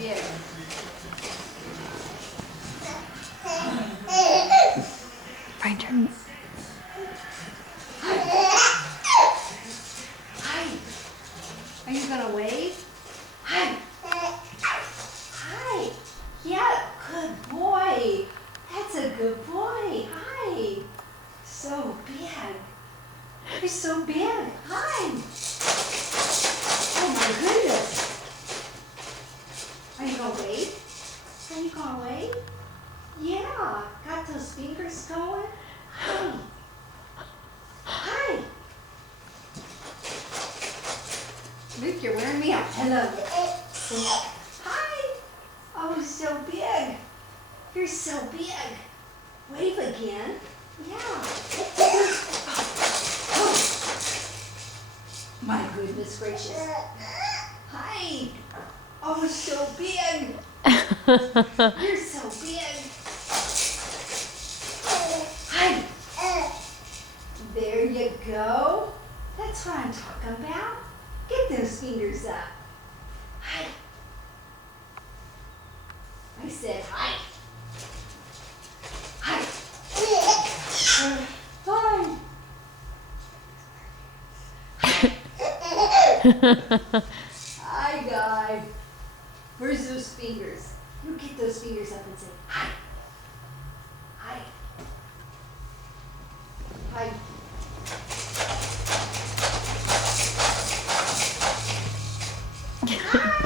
big. Find her. Hi. Are you gonna wave? Hi. Hi. Yeah, good boy. That's a good boy. Hi. So big. You're so big. Hi. Oh my goodness. Are you gonna wave? Are you gonna wave? Yeah. Got those fingers going? Hi. Hi. Luke, you're wearing me out. Hello. Hi. Oh, so big. You're so big. Wave again. Yeah. Oh. My goodness gracious. Hi. Oh, so big. You're so big. Hi. There you go. That's what I'm talking about. Get those fingers up. Hi. I said hi. Hi. Hi. Hi, guy. Where's those fingers? You get those fingers up and say hi. Hi. Hi. Hi.